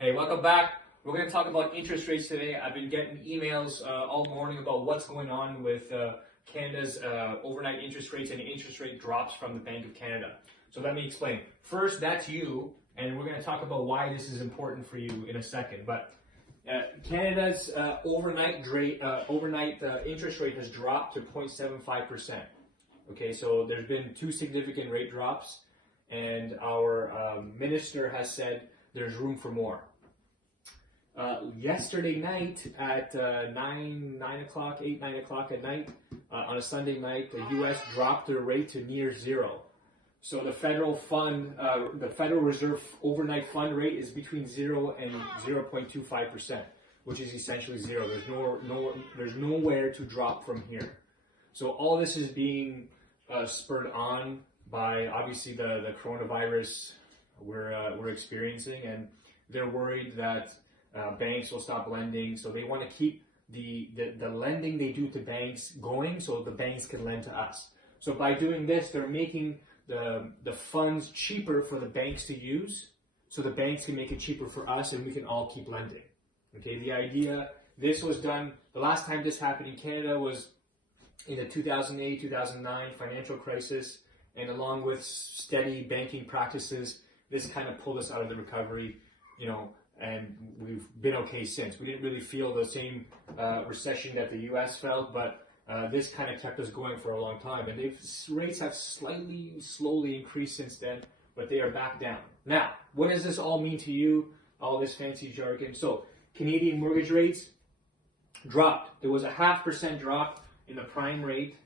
Hey, welcome back. We're going to talk about interest rates today. I've been getting emails all morning about what's going on with Canada's overnight interest rates and interest rate drops from the Bank of Canada. So let me explain. First, that's you, and we're going to talk about why this is important for you in a second. But Canada's overnight interest rate has dropped to 0.75%. Okay, so there's been two significant rate drops, and our minister has said there's room for more. Yesterday night at 9 o'clock at night, on a Sunday night, the U.S. dropped their rate to near zero. So the Federal Reserve overnight fund rate is between 0 and 0.25%, which is essentially zero. There's nowhere to drop from here. So all this is being spurred on by obviously the coronavirus we're experiencing, and they're worried that banks will stop lending, so they want to keep the lending they do to banks going, so the banks can lend to us. So by doing this, they're making the funds cheaper for the banks to use, so the banks can make it cheaper for us, and we can all keep lending. Okay, the idea, this was done, the last time this happened in Canada was in the 2008-2009 financial crisis, and along with steady banking practices, this kind of pulled us out of the recovery, and we've been okay since. We didn't really feel the same recession that the U.S. felt, but this kind of kept us going for a long time. And rates have slowly increased since then, but they are back down. Now, what does this all mean to you? All this fancy jargon. So, Canadian mortgage rates dropped. There was a 0.5% drop in the prime rate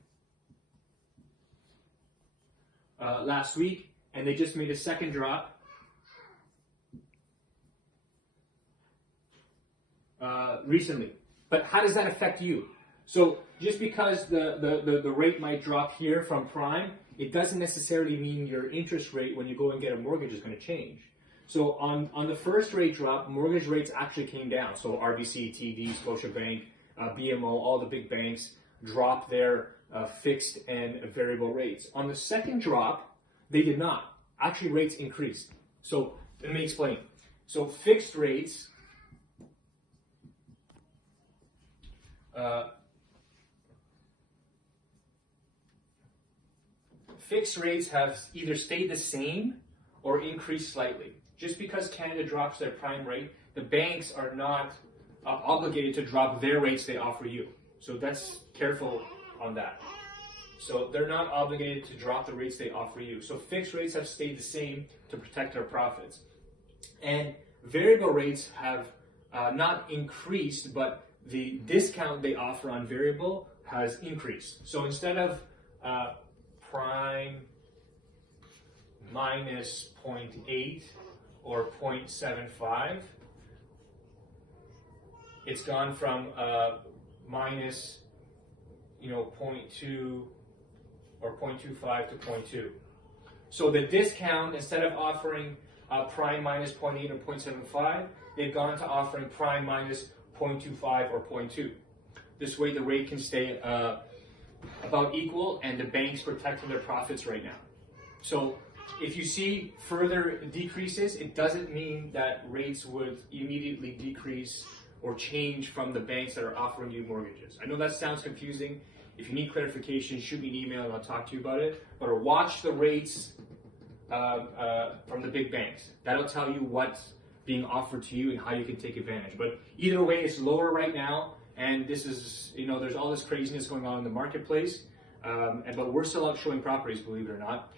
last week, and they just made a second drop recently. But how does that affect you? So just because the rate might drop here from prime, it doesn't necessarily mean your interest rate when you go and get a mortgage is going to change. So on the first rate drop, mortgage rates actually came down. So RBC, TD, Scotiabank, BMO, all the big banks dropped their fixed and variable rates. On the second drop, they did not. Actually, rates increased. So let me explain. So fixed rates have either stayed the same or increased slightly. Just because Canada drops their prime rate, the banks are not obligated to drop their rates they offer you. So that's careful on that. So they're not obligated to drop the rates they offer you. So fixed rates have stayed the same to protect our profits. And variable rates have not increased, but the discount they offer on variable has increased. So instead of prime minus 0.8 or 0.75, it's gone from minus 0.2 or 0.25 to 0.2. So the discount, instead of offering prime minus 0.8 or 0.75, they've gone to offering prime minus 0.25 or 0.2. This way the rate can stay about equal, and the banks protecting their profits right now. So if you see further decreases, it doesn't mean that rates would immediately decrease or change from the banks that are offering you mortgages. I know that sounds confusing. If you need clarification, shoot me an email and I'll talk to you about it. But watch the rates from the big banks. That'll tell you what's being offered to you and how you can take advantage. But either way, it's lower right now, and this is, there's all this craziness going on in the marketplace, but we're still out showing properties, believe it or not,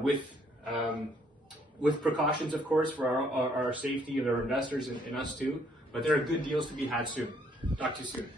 with precautions, of course, for our safety of our investors and us too. But there are good deals to be had soon. Talk to you soon.